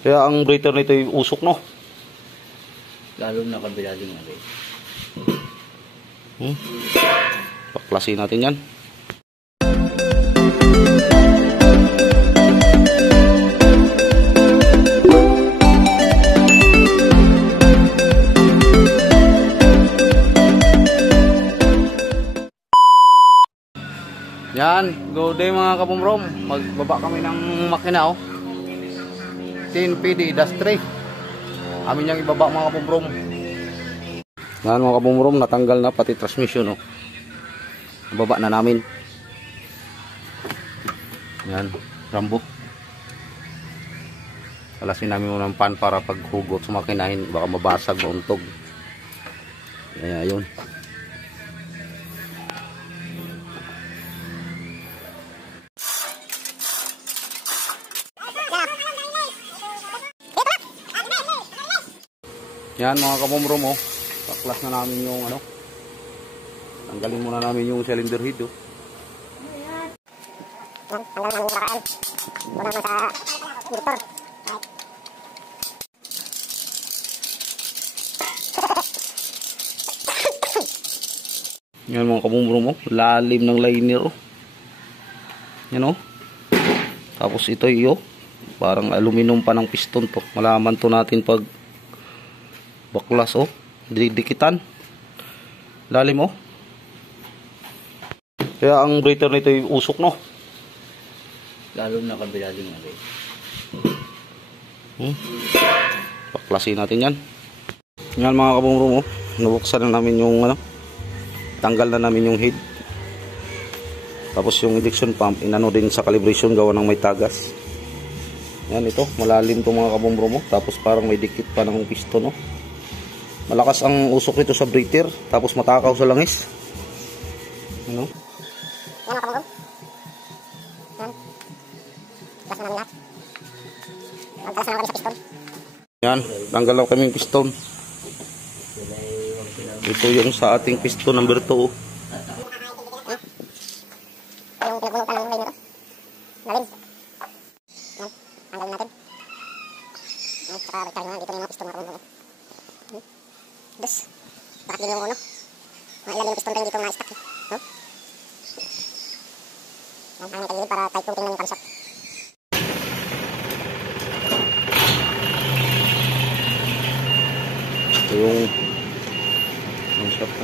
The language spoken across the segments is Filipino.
Kaya ang breather nito ay usok, no? Lalo na kabila din nga guys. Paklasin natin yan. Yan, go day mga kabumrom. Magbaba kami ng makina, oh. 10 PD-3. Amin niyang ibaba mga kabumrom. Yan mga kabumrom, natanggal na pati transmission, oh. Ibaba na namin. Yan, Rambo. Alasin namin muna ng pan para paghugot sa makinahin, baka mabasag, mauntog. Kaya yun. Yan mga kabumrom, oh. Paklas na namin yung ano. Tanggalin muna namin yung cylinder head, oh. Yan, tanggalin namin yung bakaan. Muna mo sa motor. Yan mga kabumrom, oh. Lalim ng liner, oh. Yan, oh. Tapos ito, oh. Parang aluminum pa ng piston to. Malaman to natin pag baklas, oh. Didikitan. Lalim, oh. Kaya ang breather nito ay usok, no? Lalo na kabila din nga guys. Paklasin natin yan. Yan mga kabumrom, oh. Nabuksan na namin yung ano. Tanggal na namin yung head. Tapos yung injection pump, inano din sa calibration gawa ng may tagas. Yan ito, malalim to mga kabumrom, oh. Tapos parang may dikit pa ng piston, oh. Malakas ang usok nito sa breather, tapos matakaw sa langis. Ano? Yan mga kabumrom. Yan. Plus na namin lahat. Magtalas na namin sa piston. Yan, tanggal lang kaming piston. Ito yung sa ating piston number 2. Yung pinagbunutan ng lane nito. Lalim. Yan, tanggalin natin. Yan, saka recharge na. Dito na yung mga piston mga kabumrom. Dus, bakit din yung uno? Mga ilan yung piston rin dito mga stock. No? Yan, hangin tagilid para tight yung tingnan yung camshaft. Ito yung camshaft.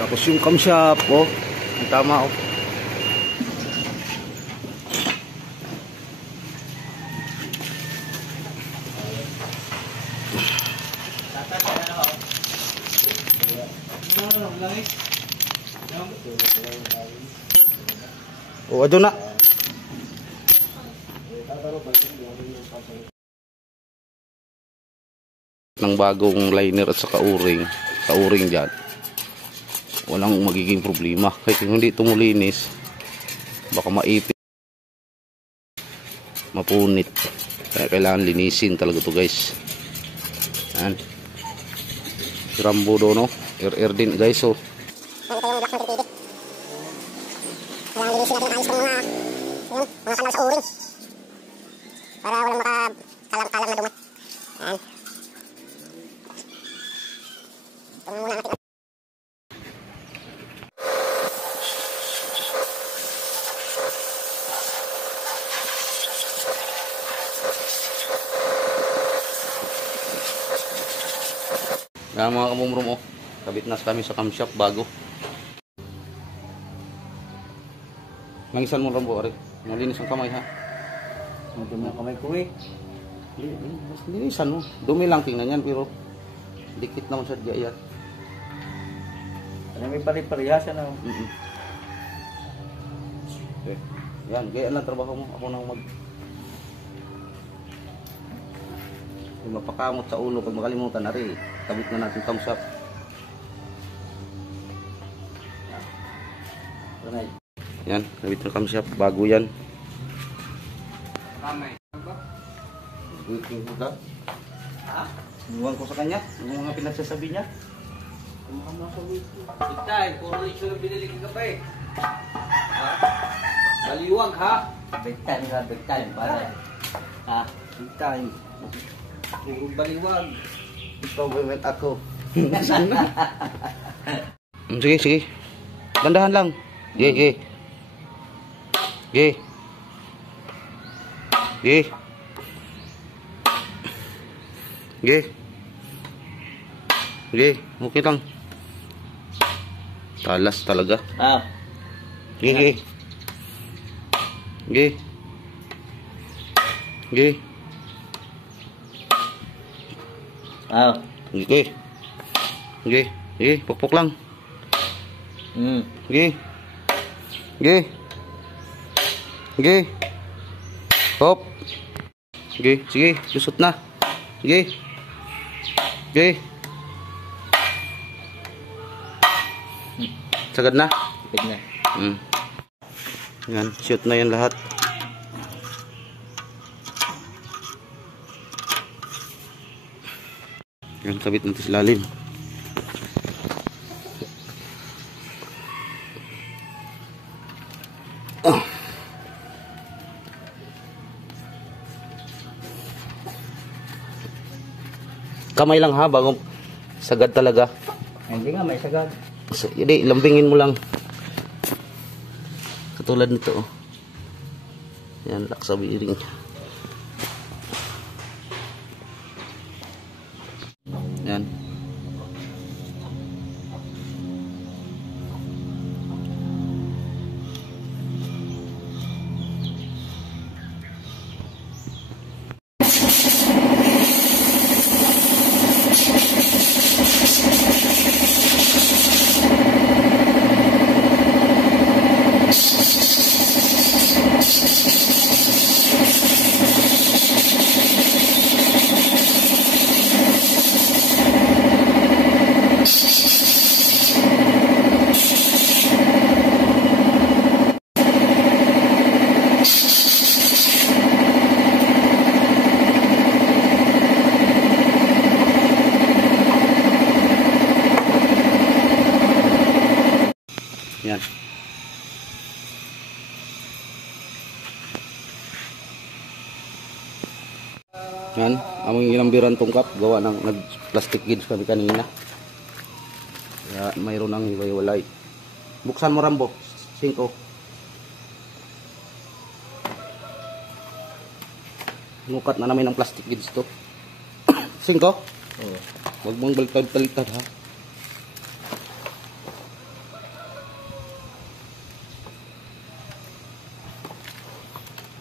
Tapos yung camshaft, oh. Ang tama, oh. Oh, adyo na. Ng bagong liner at saka o-ring dyan, walang magiging problema. Kahit hindi ito mulinis, baka maipit, mapunit. Kaya kailangan linisin talaga ito guys. Yan. Si Rambo do, no? Air din guys, oh. Yan, ito yung black na pinipili. Kailangan linisin natin ayos itong mga kanal sa o-ring. Para walang makakalang-kalang na dumat. Yan. Ito muna natin. Yan mga kabumrom, oh. Kabit na kami sa camshaft bago. Nangisan mo Rambo, ari. Malinis ang kamay, ha? Dumi ang kamay ko eh. Linisan mo. Dumi lang tingnan yan, pero dikit naman sa diyan. Ano may pari-parihasan na. Okay. Yan, gaya lang trabaho mo. Ako nang mapakamot sa ulo pag makalimutan, ari. Kabit na natin camshaft. Yan, kabit na camshaft. Bago yan. Ha? Iwan ko sa kanya yung mga pinagsasabi niya. Itay, puro issue na binili ka pa eh. Ha? Baliwag ha. Big time ha, big time. Para. Ha? Big time. Puro baliwag. Ikaw may ako. Sige, sige. Dandahan lang. Ge, ge. Ge. Ge. Ge. Ge, okay lang. Talas talaga. Ah. Ge, ge. Ge. Ge. Ah. Ge. Ge. Ge, pukpuk lang. Ge. Ge. Ge. Hop. Ge, sige, lusot na. Ge. Ge. Sagad na. Ipid na. Yan, shoot na yan lahat. Yan, sabit natin sa lalim. Kamay lang ha, bago sagad talaga. Hindi nga, may sagad. So, hindi, lambingin mo lang. Katulad nito, oh. Yan, laksa biring. Yan. Yan. Yan, among ginambiran tungkap gawa ng nag-plastic gauge kami kanina. Kaya mayroon ng hiwa-hiwalay. Buksan mo Rambo, 5. Nukat na namin ng plastic gauge to. 5? Oo. Huwag mong baliktad-baliktad ha.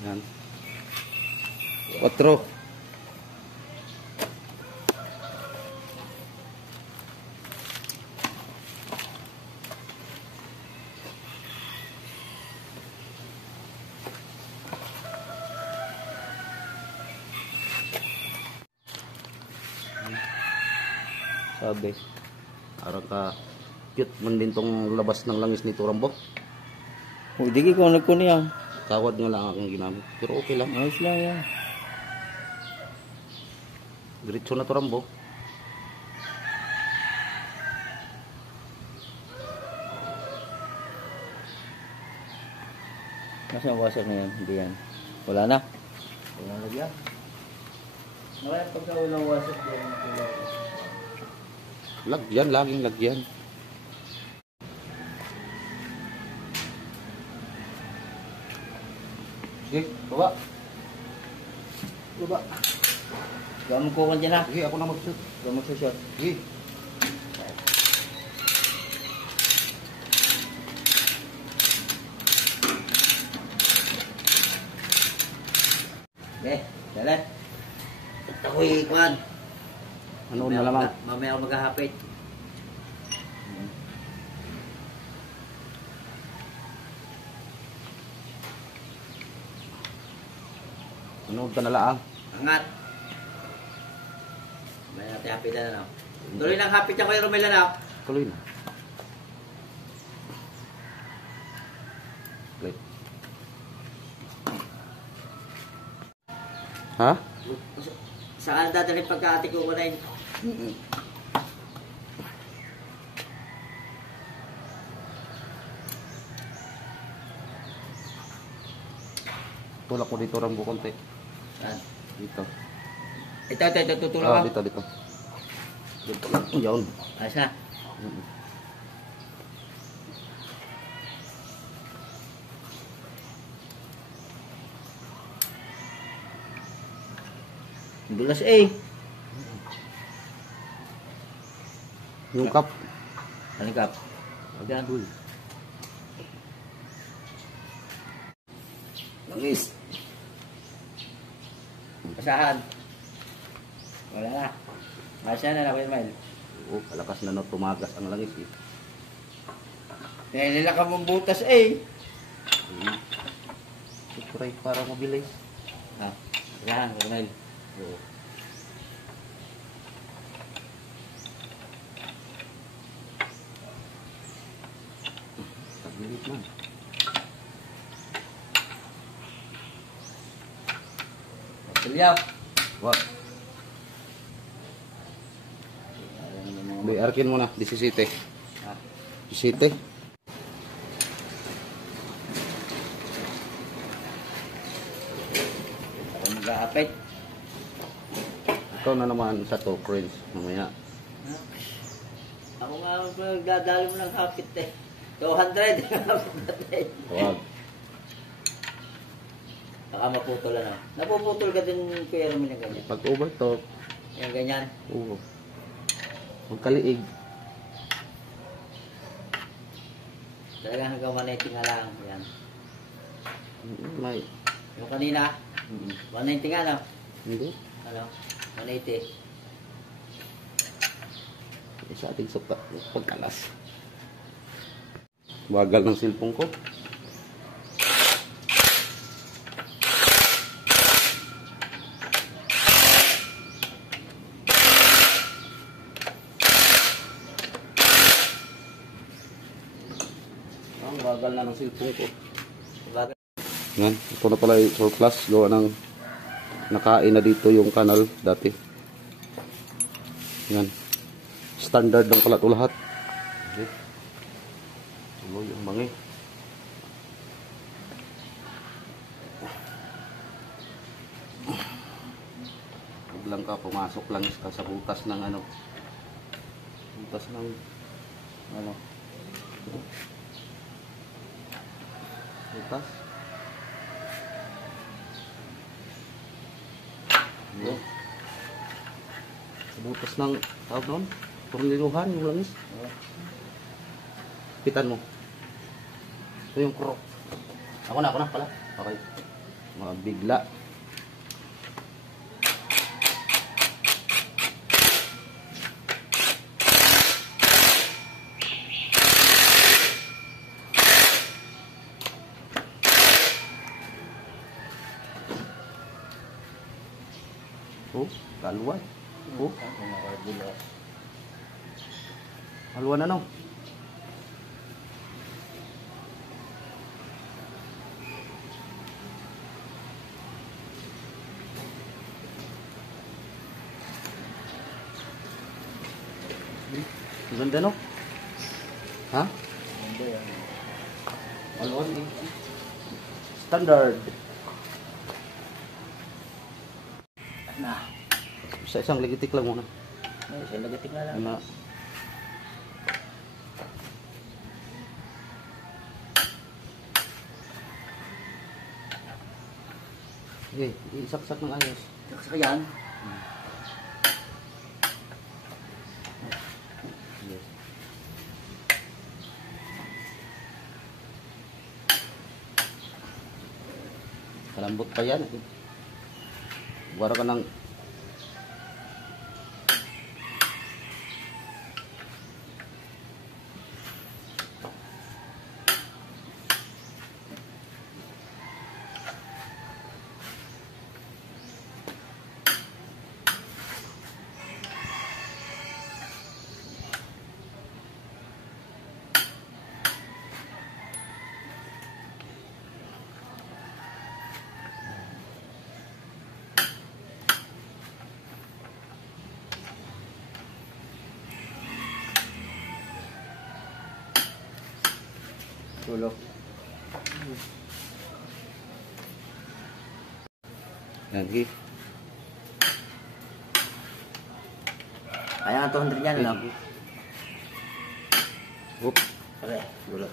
Yan. 4. Sabi. Parang ka cute man din tong labas ng langis nito Rambo. O, di ko nagkuni yan. Kawad nga lang akong ginamit. Pero okay lang. Ayos lang yan. Diretso na to Rambo. Nasa wasak na yan? Hindi yan. Wala na. Wala na yan. Nakaya pagka walang wasak yan. Lagyan, laging lagyan. Sige, baba. Baba. Gawin ko ka dyan ha. Sige, ako na mag-shoot. Gawin mo sa shot. Sige. Okay, dali. Ito ko ikuan. Ano na lamang? Mamaya ako maghahapit. Ano ka na lang? Angat. Mamaya natin hapit na na. Tuloy ng hapit ako yung Romela na. Tuloy na. Wait. Ha? Saan dadalhin pagka-ate ko ko na yun? Tulak mo dito Rambo konti. Saan? Dito. Ito, tutulak Ah, ako. dito. Dito lang. Yun. Ayos na. Ang dulas eh. Yung cup. Halingkap. Yan. Langis. Basahan. Wala na. Masya na Kuya Ismail. Oh, kalakas na no, tumagas ang langis eh. Nilila ka mong butas eh. Try para mabilis. Ha? Basahan Kuya Ismail. Oo. Taglit man. Pilyaw. What? Arkin mo na, 17. Ha? 17. Ako mag-aapit. Ikaw na naman sa to, friends. Mamaya. Ako nga magdadali mo ng hapit eh. 200. Huwag. Baka maputol na. Napuputol ka din Kuya Rumi na ganyan. Pag overtop, Yung ganyan. oo. Huwag kaliig. Talagang hanggang 190 nga lang. Yan. May. Yung kanina, 190 nga no? Hindi. Ano? 180. Sa ating suka, pagkalas. Bagal ng silpong ko. Ang bagal na ng silpong ko. Bagal. Yan, ito na pala yung surplus. Gawa ng nakain na dito yung kanal dati. Yan. Standard lang pala ito lahat. Okay. Tuloy yung mangi. Huwag lang ka, pumasok lang ka sa butas ng ano. Butas ng ano. Butas. Yo. Sa butas ng tawag noon. Torniluhan yung langis. Pitan mo. Ito yung krok. Ako na pala. Okay. Mga bigla. Oh, kaluan. Oh, haluan na no. Ang ganda no? Ha? Haluan eh. Standard. Na. Sa isang ligitik lang muna. Ay, siya nagatik na lang. Na. Okay, isaksak ng ayos. Saksak yan. Yes. Kalambot pa yan. Wala ka ng Tulog. Yan, sige. Kaya nga 200 yan, alam. Oop. Pare, dulo.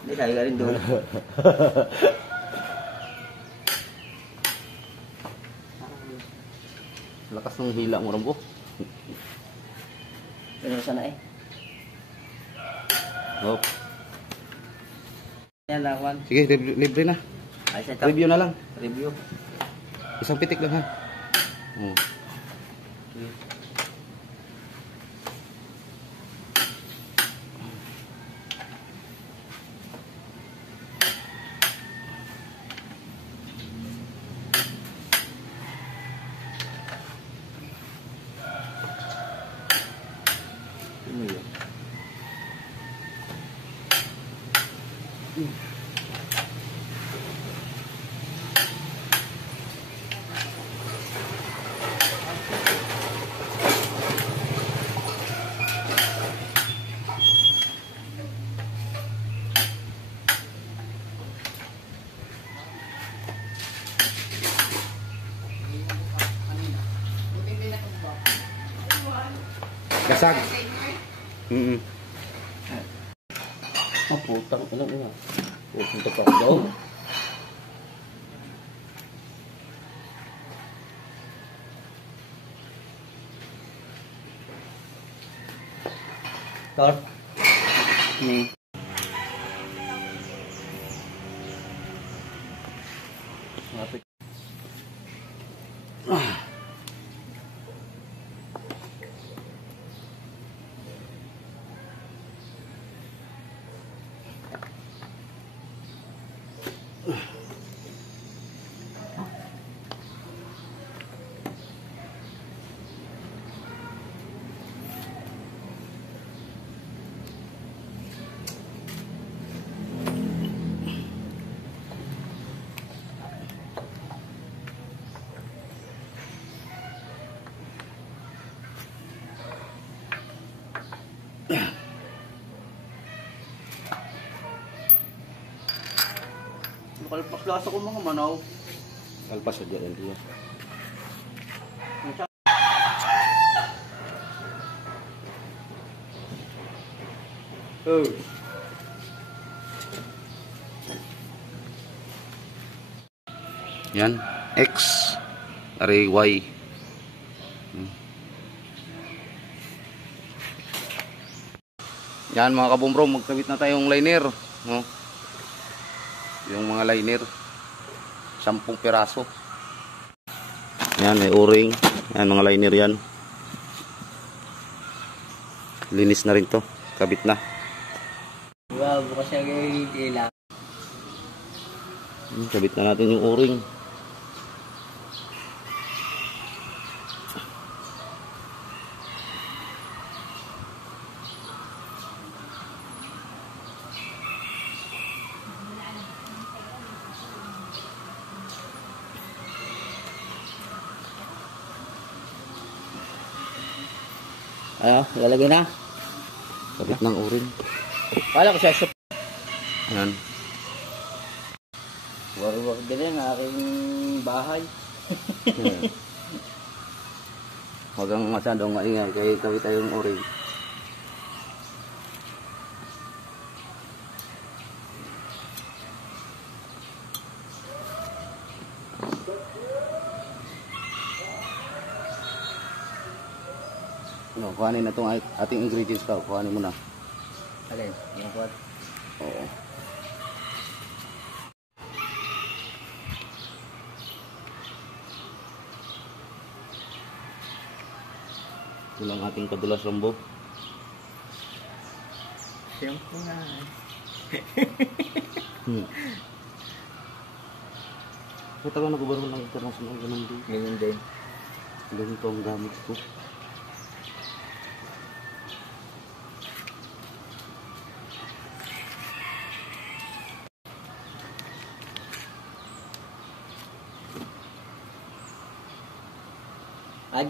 Hindi, kaya ka rin dulo. Lakas ng hila mo, Rambo. Pero sana eh. Oop. Yan, lawan. Sige, libre na. Ay, set up. Review na lang. Review. Isang pitik lang ha. Oh. Ano yun? Gasag. Ah, putang ina nga. Pupunta pa ako doon. Tor. Ni. Ngapit. Kalpas ko mga manaw. Kalpas sa dyan. Yan. Oh. Yan. X. Aray Y. Yan mga kabumbro, magkabit na tayong liner. No? Yung mga liner 10 piraso. Yan, may o-ring. Yan, mga liner yan. Linis na rin to. Kabit na. Wow, bukas siya kaya Kabit na natin yung o-ring. Ano, lalagay na. Kabit ng o-ring. Kala ko siya shop. Yan. War-war din ang aking bahay. Huwag kang masyadong maingay kaya kabit tayong o-ring. No, kuhanin na itong ating ingredients ka. Kuhanin mo na. Alin? Ano po? Oo. Ito lang ating kadulas Rambo. Siyempre nga. Ito ka nagubaro ng international ganun din. Ganyan din. Ganito ang gamit ko.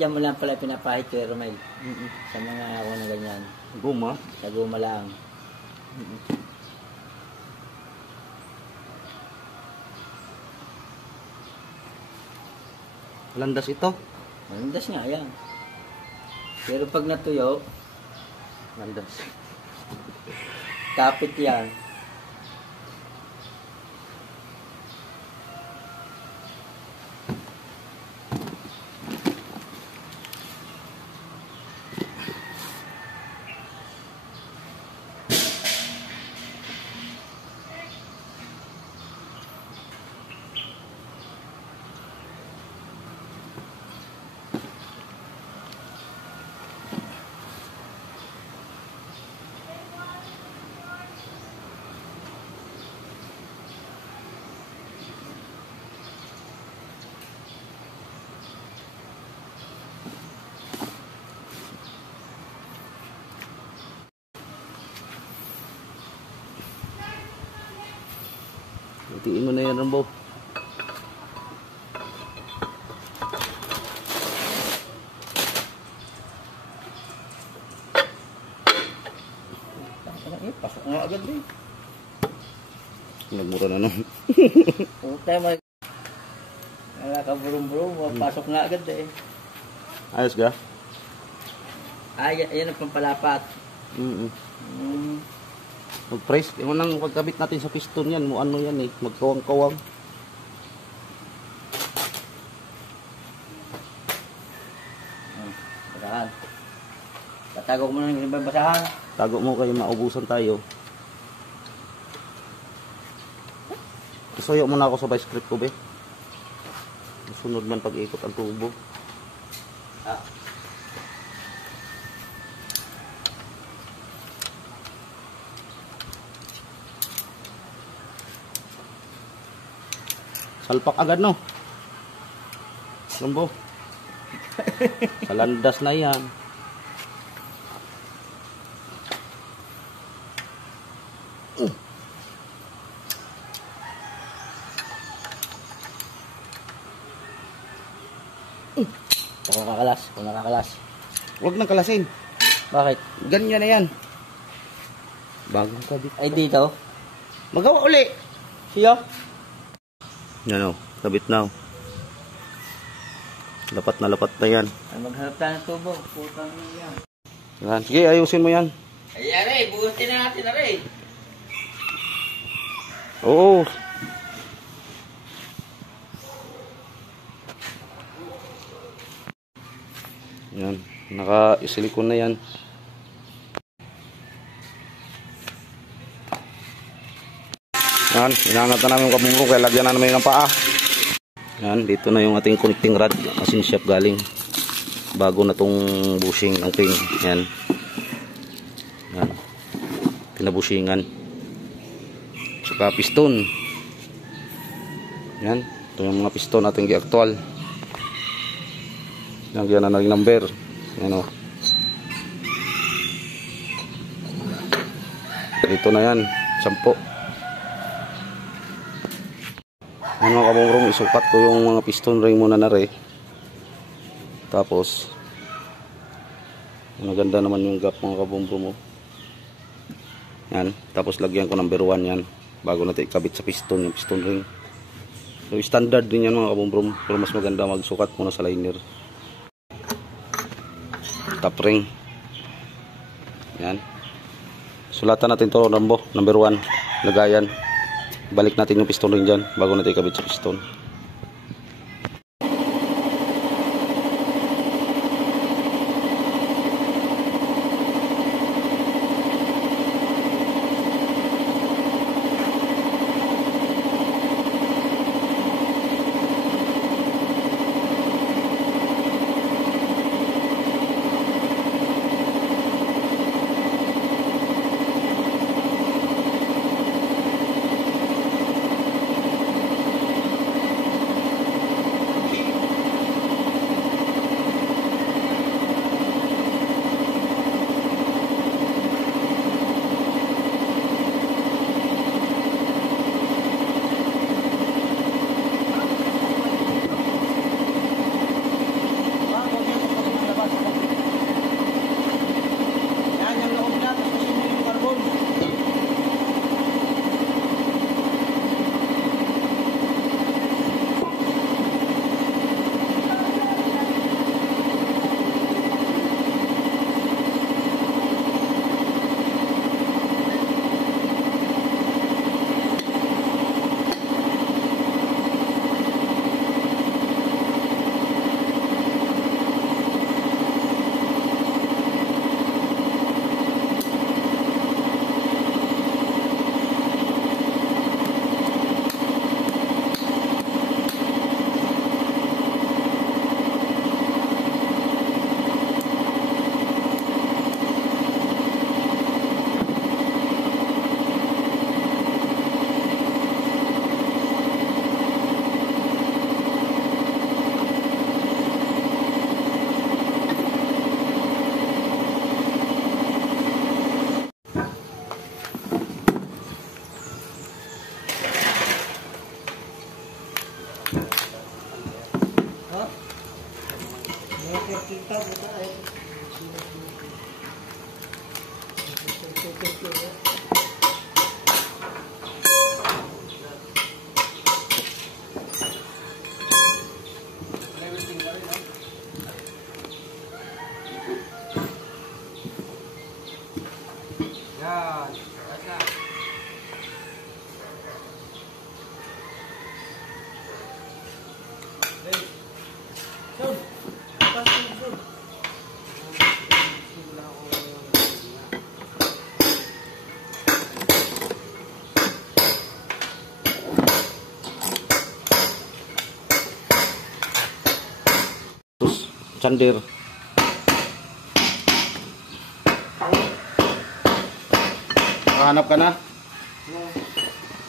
Diyan mo lang pala pinapahit kay Romel. Sa mga ako na ganyan. Guma. Sa guma lang. Landas ito. Landas nga yan. Pero pag natuyo, Landas. kapit yan. Itiin mo na yan, Rambo. Pasok nga agad eh. Nagmura na nun. Puta mo. Wala ka burum-burum. Pasok nga agad eh. Ayos ka? Ay, yan ang pampalapat. Mag-press. Yung nang pagkabit natin sa piston yan. Ano yan eh. Magkawang-kawang. Basahan. Tatago ko muna ng ibang basahan. Tago mo kayo, maubusan tayo. Isuyo muna ako sa vice grip ko, be. Sunod man pag-ikot ang tubo. Ah. Salpak agad, no? Rambo. Sa landas na yan. Kung nakakalas. Kung nakakalas. Huwag nang kalasin. Bakit? Ganyan na yan. Bagong kabit. Ay dito. Magawa uli. Siya? Yan o. Kabit na o. Lapat na yan. Ay maghanap tayo ng tubo. Putang yan. Yan. Sige, ayusin mo yan. Ay aray. Buhutin na natin aray. Oo. Yan. Naka-silikon na yan. Yan. Inangat na namin yung kabungko kaya lagyan na namin ng paa. Yan. Dito na yung ating connecting rod. Machine shop galing. Bago na tong bushing ng pin. Yan. Yan. Pinabushingan. Saka piston. Yan. Ito yung mga piston natin gi-actual. Lagyan na ng number. Yan o. Ito na yan. 10. Ano mga kabungrong, isukat ko yung mga piston ring muna na rin. Tapos maganda naman yung gap mga kabungrong mo. Yan. Tapos lagyan ko number 1 yan. Bago natin ikabit sa piston, yung piston ring. So standard din yan mga kabungrong. Pero mas maganda magsukat muna sa liner. Top ring. Yan. Sulatan natin to, Rambo, number 1. Lagayan. Balik natin yung piston ring dyan bago natin ikabit sa piston. sander. Hanap ka na?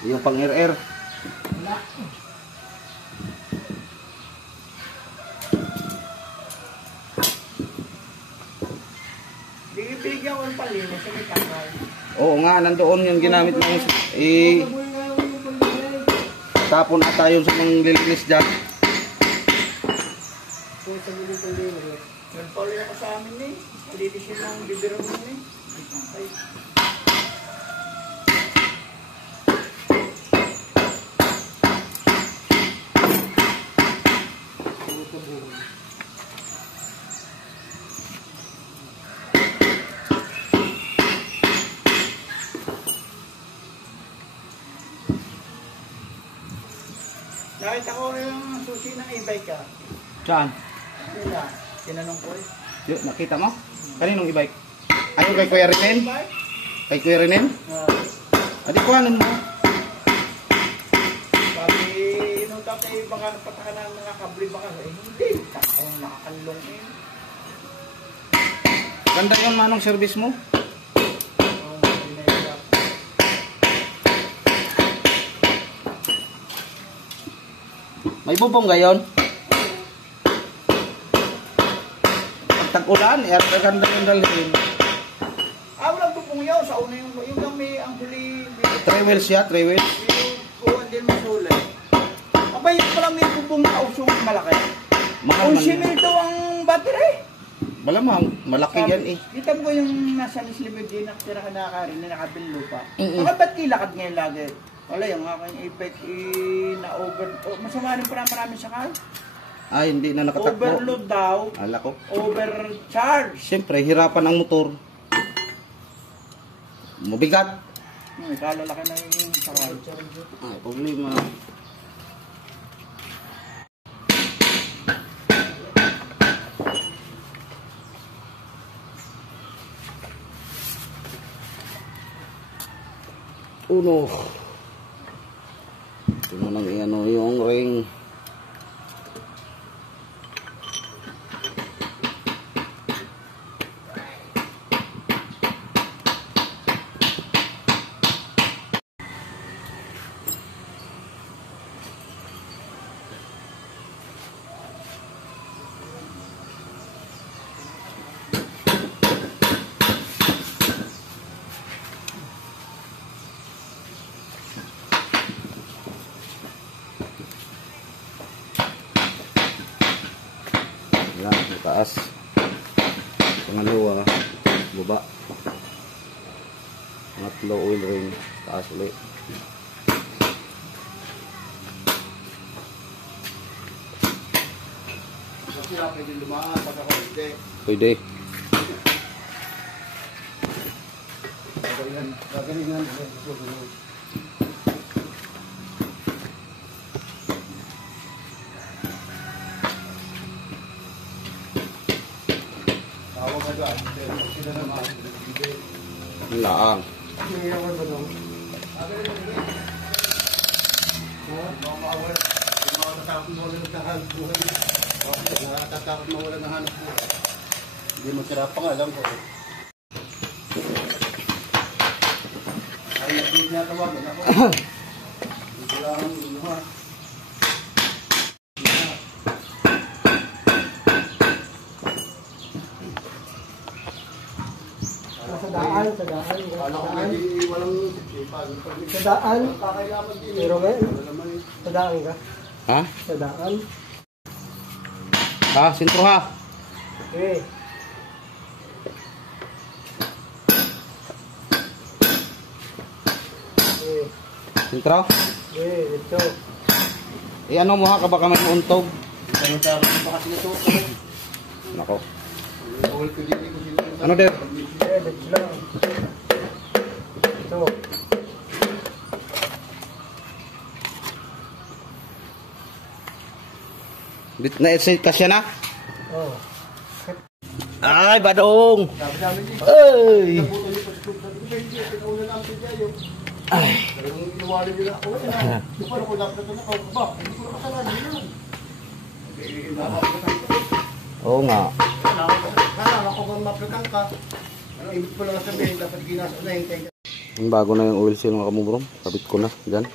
Yung pang air. Bigyan ko ng palinis sa may takal. Oo nga, nandoon yung ginamit mo. Tapon ata yun sa mga lilinis dyan. Kung sa linis. Nagpaulit ako sa amin eh. Lilisin ng bibiro mo eh. Ay. Nakita ko yung susi ng e-bike ka. Saan? Nila, tinanong ko eh. Yun, nakita mo? Kaninong e-bike? Ayun kay Kuya Renen? Kay Kuya Renen? Adi ko alam mo. Sabi, nung tatay baka napataka ng mga kabli baka. Eh, hindi. Takong nakakalong eh. Ganda yun manong service mo. May bubong gayon. Pag tag-ulan, ganda yung dalhin. Walang bubong yaw. Sa una yung kami, ang huli. 3 wheels siya, 3 wheels. Yung kuwan din masulay. Abay, pala may bubong na usong malaki. Mahal Kung man simil daw ang battery. Malamang, malaki yan eh. Kita mo yung nasa Nislimid din nakatira ka nakakarin na nakabillo pa. Mm-mm. Ba't kilakad ngayon lagi? Wala yung aking e-bike na-over... masama rin pa marami sa car. Ay, hindi na nakatakbo. Overload daw. Ala ko. Overcharge. Siyempre, hirapan ang motor. Mabigat. Kalalaki na yung sa car. Ay, problema. Uno. Ito mo nang iano yung ring. Yan, taas. Pangalawa, baba. Pangatlo, oil ring. Taas ulit. Pwede lumaan pag ako hindi. Pwede. Gagalingan. Tawag ka doon. Sila naman. Ang laang. Natatakot mawala ng hanap mo. Hindi mo sira pa nga, alam ko. Ay, hindi niya tawagan ako. Hindi lang, ha? Sa daan. Kala ko hindi walang sipan. Sa daan. Kakailangan din. Pero ngayon, Wala naman eh. sa daan ka. Ha? Sa daan. Ha? Sintro ha? Okay. Okay. Sintro? Okay, ito. Ano mo ha? Baka may untog. Sarap pa kasi ito. Nako. Bawal ko din ko sila. Ano der? Okay, let's lang. Ito. Na-exit ka siya na? Oh. Ay, badong! Sabi namin dito. Ay! Nabuto niyo pa sa tubig. Pinauna namin si Jayo. Ay! Talagang inuwali nila ako. Di pa ako dapat na nakawag ba? Hindi ko na kasalanan yun. Oo nga. Kala ko kung maplikang ka. Ano, ibig ko lang sabihin, dapat ginasa na yung Yung bago na yung oil seal mga kamubrom. Kabit ko na. Dyan.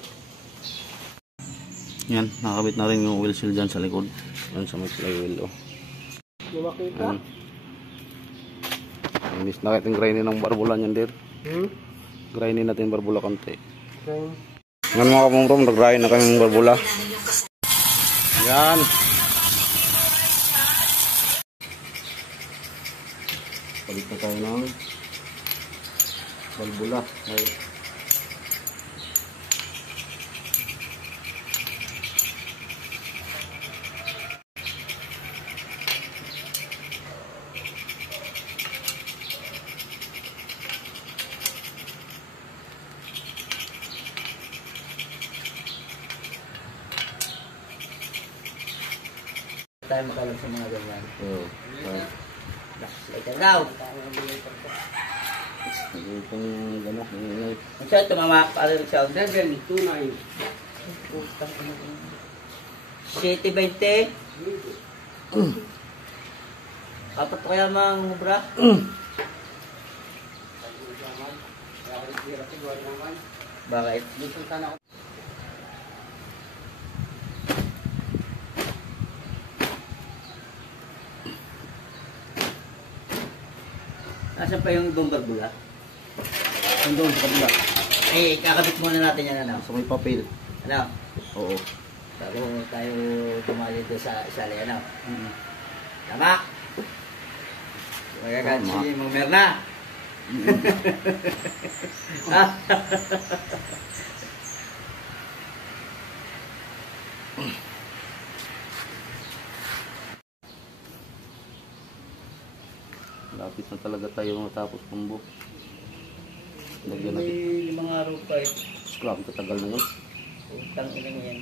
Yan. Nakakabit na rin yung oil seal dyan sa likod. Dyan sa may flywheel. Oh. Lumakita? Yan. Inis na kahit yung grinding ng barbula niyan dir. Grinding natin yung barbula konti. Okay. Ngayon mga kamubrom, nag-grind na kami ng barbula. Yan. Palit na tayo ng barbula. Ay. Tayo makalam sa mga ganyan. Oh. Later daw. Itong gano'n. Ang siya, tumama para rin siya. Level 2.9. 7.20. Apat pa kaya mga mubra? Bakit? Nasaan pa yung ibang barbula? Ang doon sa kabila. Eh, kakabit muna natin yan, ano? Sa may papel. Ano? Oo. Bago tayo tumali doon sa isali, ano? Tama! Magagansi Tama. yung mga merna. Lapit na talaga tayo matapos pumbo. Lagyan natin. May mga araw pa eh. Scrub, katagal na yun. Utang ina mo yan.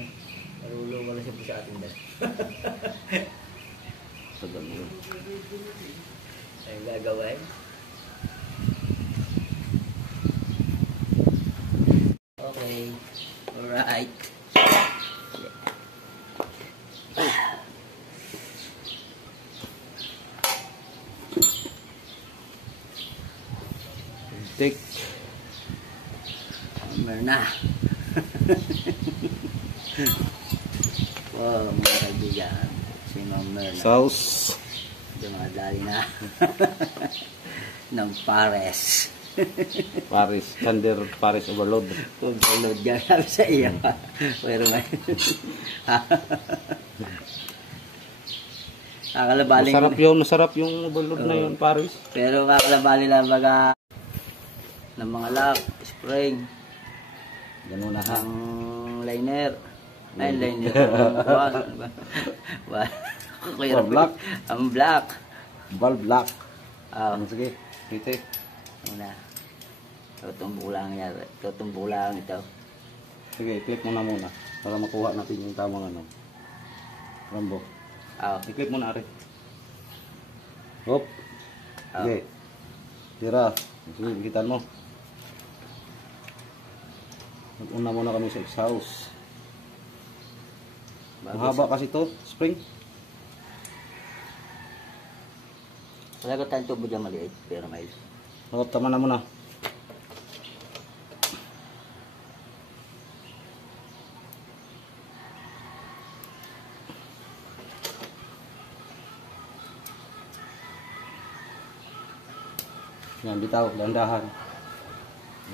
Narulo wala siya po sa atin dahil. Katagal na yun. Ay gagawin. Okay. Alright. Take. Merna. Wow, mga kaibigan. Si Ma'am Merna. Sauce. Dumadali na. Ng Pares. Paris. Thunder Paris Overload. Overload yan. Sabi sa iyo. Pero may... Kakalabaling... Masarap yung overload na yun, Paris. Pero kakalabaling lang baga ng mga lock, spring, Ganun na ha. ang liner. Ay, liner. Ang black. Ang black. Valve lock. Ah, Sige, titik. muna. Tutumbo lang yan. Tutumbo lang ito. Sige, click mo na muna. Para makuha natin yung tamang ano. Rambo. Ah, I-click mo na rin. Hop. Ah. Sige. Tira. Sige, bigitan mo. Mag-una muna kami sa exhaust. Mahaba kasi to, spring. Wala ko tayong tubo dyan maliit. Pero may... Hop, tama na muna. Yan, bitaw, dandahan.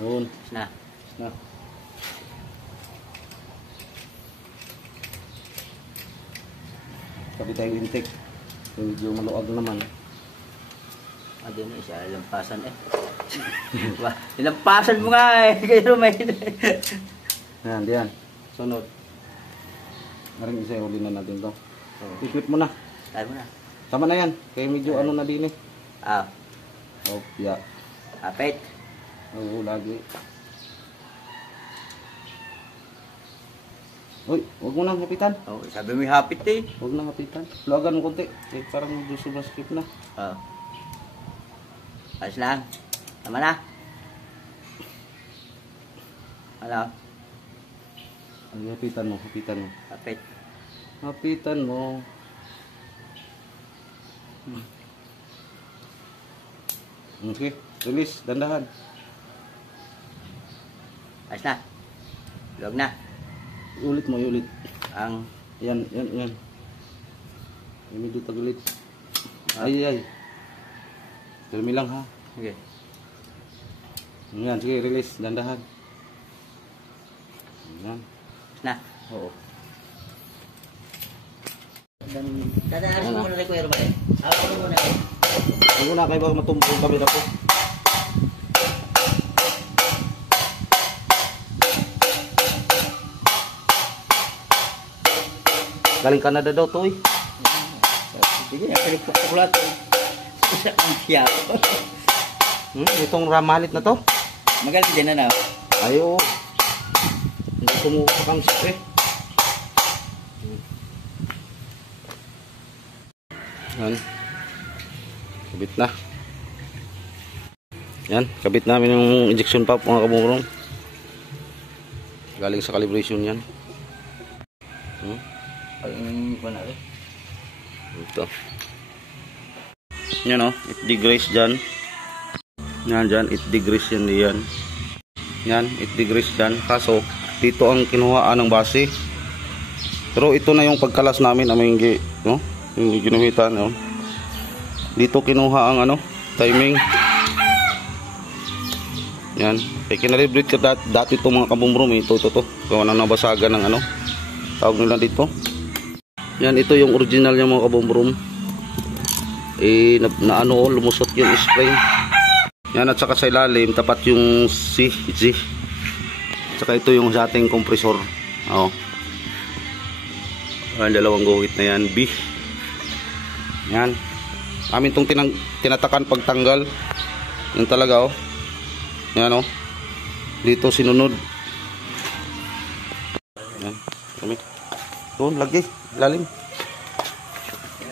Yun. Na. Na. Sabi tayo intake. Medyo maluag naman. Ah, din eh. Siya lampasan eh. Wah, lampasan mo nga eh. Kayo may... Yan, diyan. Sunod. Maring isa uli na natin to. I-clip mo na. Tayo mo na. Tama na yan. Kaya medyo ano na din eh. Ah, Oh, yeah. kapit. Oo, lagi. Uy, huwag mo nang hapitan. Oh, sabi mo hapit eh. Huwag nang hapitan. Luagan mo konti. Eh, parang medyo sobrang skip na. Oh. Ayos lang. Tama na. Ano? Ay, hapitan mo, hapitan mo. Kapit. Hapitan mo. Sige, release, dandahan. Ayos na. Luwag na. Ulit mo, ulit. Ang Yan. Yan, medyo tagulit. Ay. Dumi lang ha. sige. Yan, sige, release, dandahan. Yan. Ayos na. Oo. Dadaanan mo muna rin Kuya Romel. Ako muna. Huwag mo na kayo ba matumpong kami na po. Galing Canada daw to eh. Sige, pinagpakulat. Isa ang siya. Itong ramalit na to. Magaling din na na. Ayo. Hindi sumuka kang eh. Yan. Kabit na. Yan, kabit namin yung injection pump mga kabungrong. Galing sa calibration yan. Ang panalo. Ito. Yan o, 8 degrees dyan. Yan dyan, 8 degrees yan diyan. Yan, 8 degrees dyan. Kaso, dito ang kinuhaan ng base. Pero ito na yung pagkalas namin, aming no? Yung ginamitan, no? Dito kinuha ang ano, timing. Yan. Kaya kinalibrate ka dati itong mga kabumrom. Ito. Gawa na nabasagan ng ano. Tawag nila dito. Yan, ito yung original niya mga kabumrom. Na ano, lumusot yung spring. Yan, at saka sa ilalim, tapat yung C. Saka ito yung sa ating compressor. Oo. Ang dalawang guhit na yan, B. Yan. Amin itong tinatakan pagtanggal. Yan talaga, oh. Yan, oh. Dito sinunod. Yan. Kami. Doon, lagi. Lalim.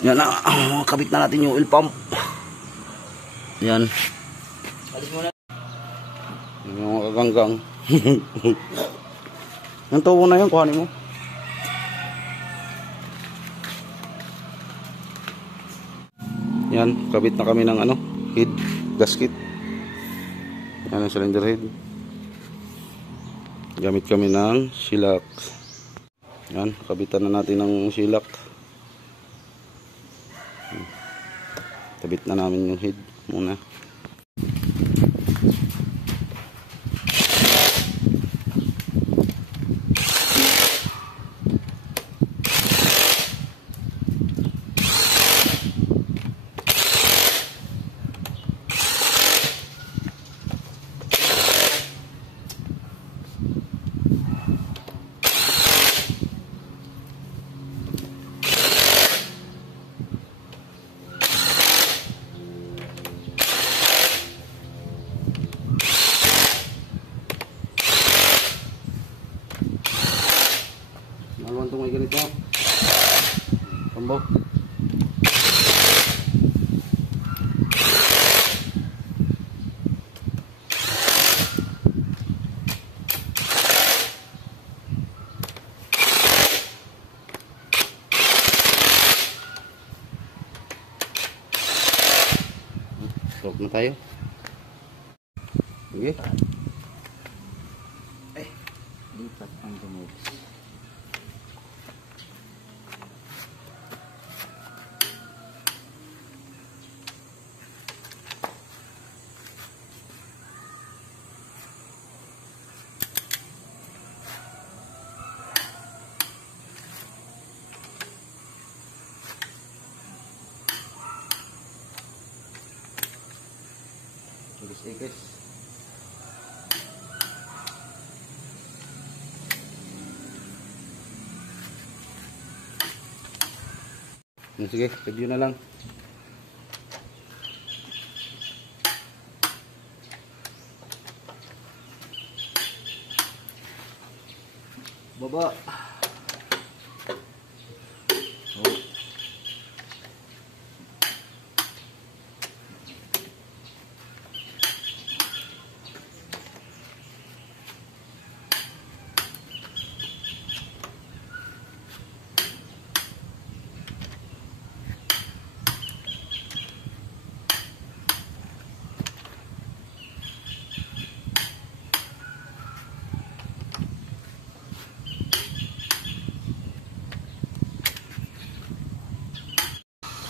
Yan na. Kabit na natin yung oil pump. Yan. Alis muna. Yan yung mga kaganggang. Yung tubo na yun, kuhanin mo. Yan, kabit na kami ng ano, head gasket. Yan ang cylinder head. Gamit kami ng silak. Yan, kabitan na natin ng silak. Kabit na namin yung head muna. Maluan itong may ganito. Tambo. Stop na tayo. Okay. Lipat ang dumog. Ikis-ikis. Sige, review na lang. Baba.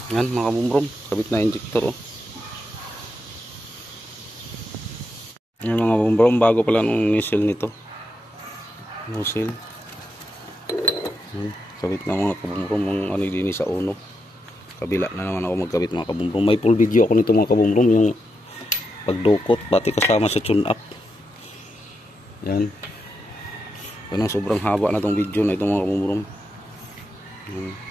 Yan mga kabumbrom, kabit na injector oh. Yan mga kabumbrom, bago pala nung nozzle nito. Nozzle. Yan, kabit na mga kabumbrom, ang ano din sa uno. Kabila na naman ako magkabit mga kabumbrom. May full video ako nito mga kabumbrom, yung pagdukot, pati kasama sa tune up. Yan. Ganun, sobrang haba na tong video na ito mga kabumbrom. Yan.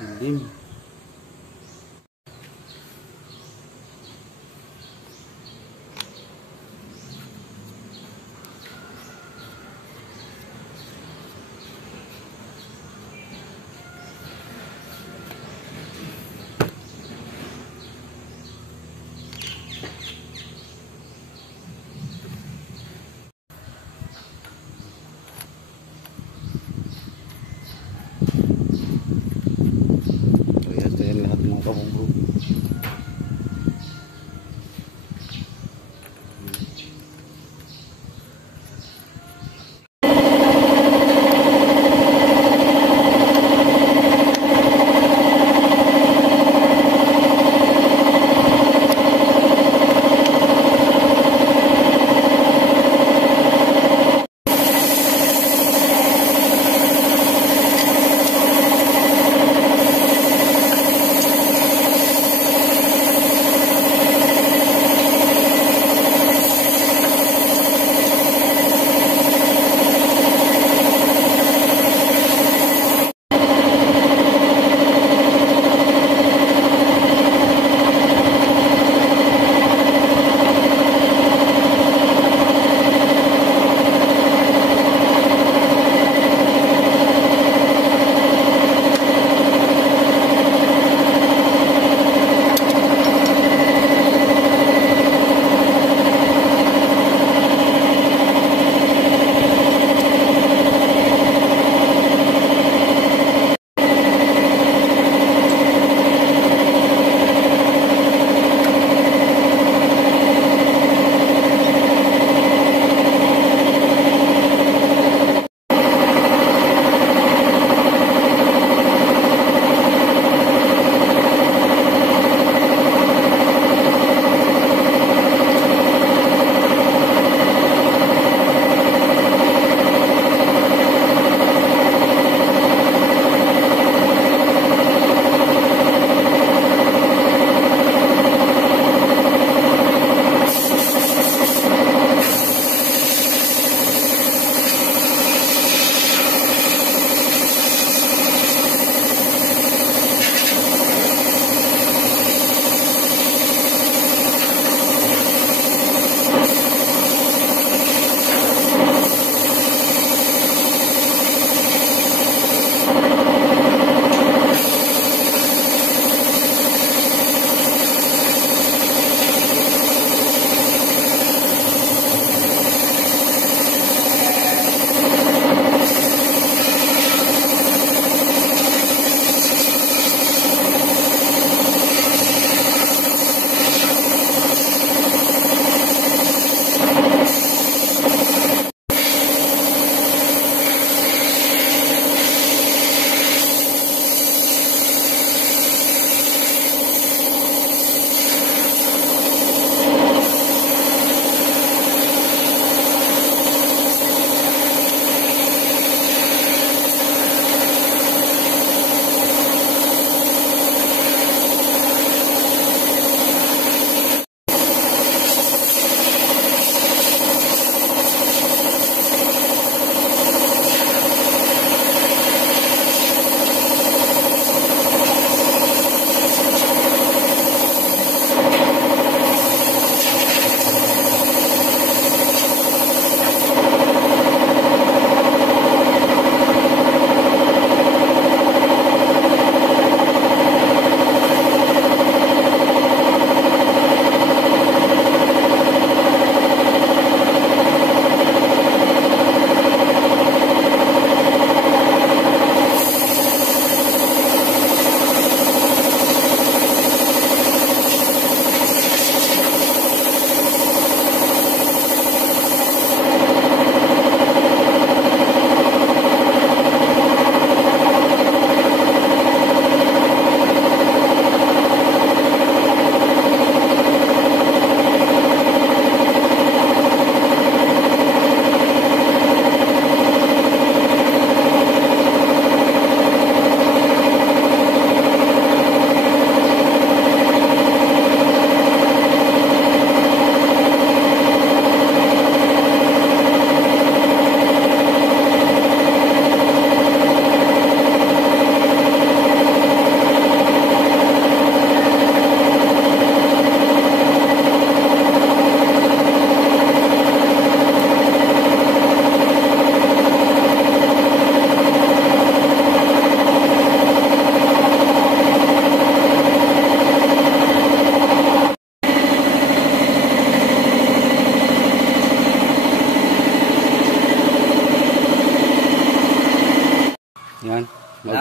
Dilim.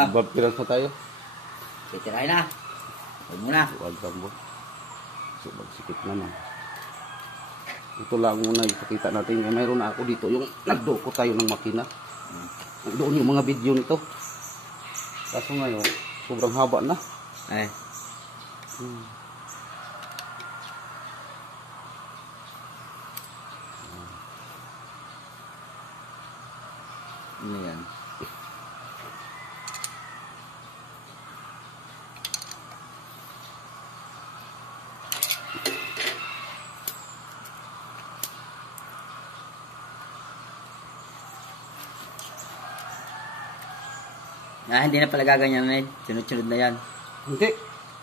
Bulb clearance na tayo. Titirahin na. Huwag muna. Huwag rambo. So, magsikip naman. Ito lang muna ipakita natin. Mayroon na ako dito. Yung nagdoko tayo ng makina. Doon yung mga video nito. Kaso ngayon, sobrang haba na. Ay. Ano yan? Hindi na pala gaganyan na yun. Sunod-sunod na yan. Hindi.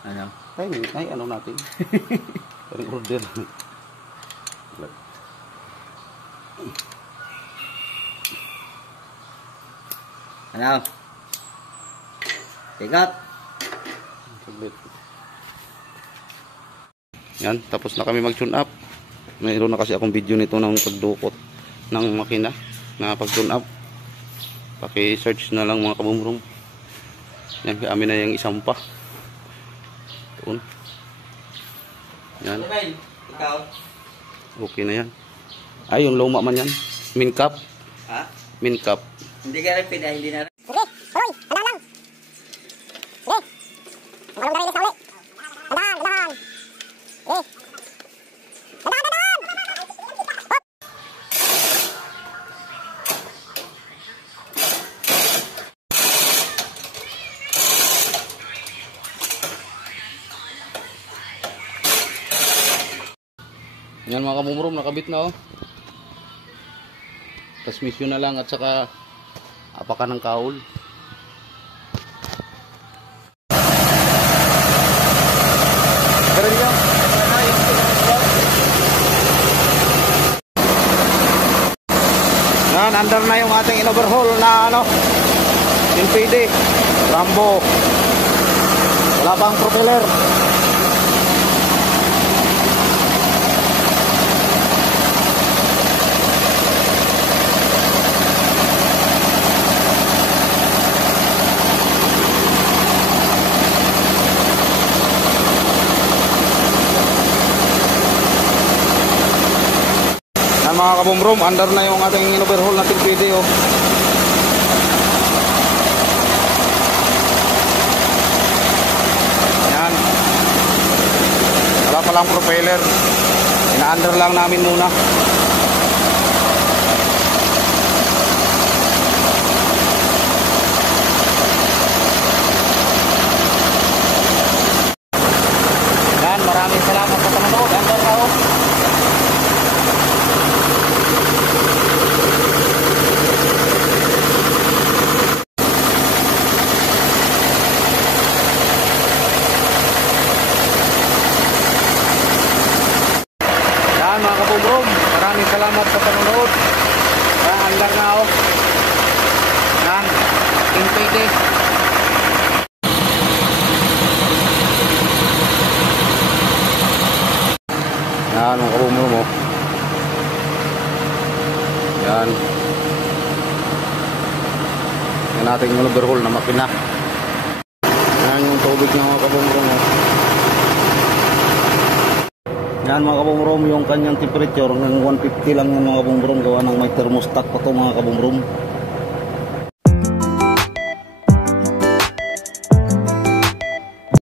Ano? Ay, ano natin. Parang order. Ano? Tigot. Saglit. Yan, tapos na kami mag-tune up. Mayroon na kasi akong video nito ng pagdukot ng makina na pag-tune up. Paki-search na lang mga kabumrong. Yan, kaya amin na yung isang pa. Doon. Yan. Ikaw? Okay na yan. Ay, yung luma man yan. Min cup. Ha? Min cup. Hindi ka rin pina, hindi na rin. Sige, hoy, tandaan lang. Sige. Ang dalawang darilis na uli. Tandaan, tandaan. Sige. Tandaan, tandaan. Hop. Yan mga kabumrong, nakabit na oh. Transmission na lang at saka apakan ng kaul. Yan, under na yung ating in-overhaul na ano, NPD, Rambo. Wala pang propeller. Mga kabumrom, under na yung ating in-overhaul natin video. Yan. Wala palang propeller. Ina-under lang namin muna. Yan, maraming salamat sa panonood. Under na oh. Mga kabumrom, maraming salamat sa panonood. Andar na ako. Yan, NPD. Yan mga kabumrom mo. Yan. Yan natin yung overhaul na makina. Yan yung tubig ng mga kabumrom mo. Yan mga kabumrom, yung kanyang temperature ng 150 lang yung mga kabumrom, gawa ng may thermostat pa to mga kabumrom.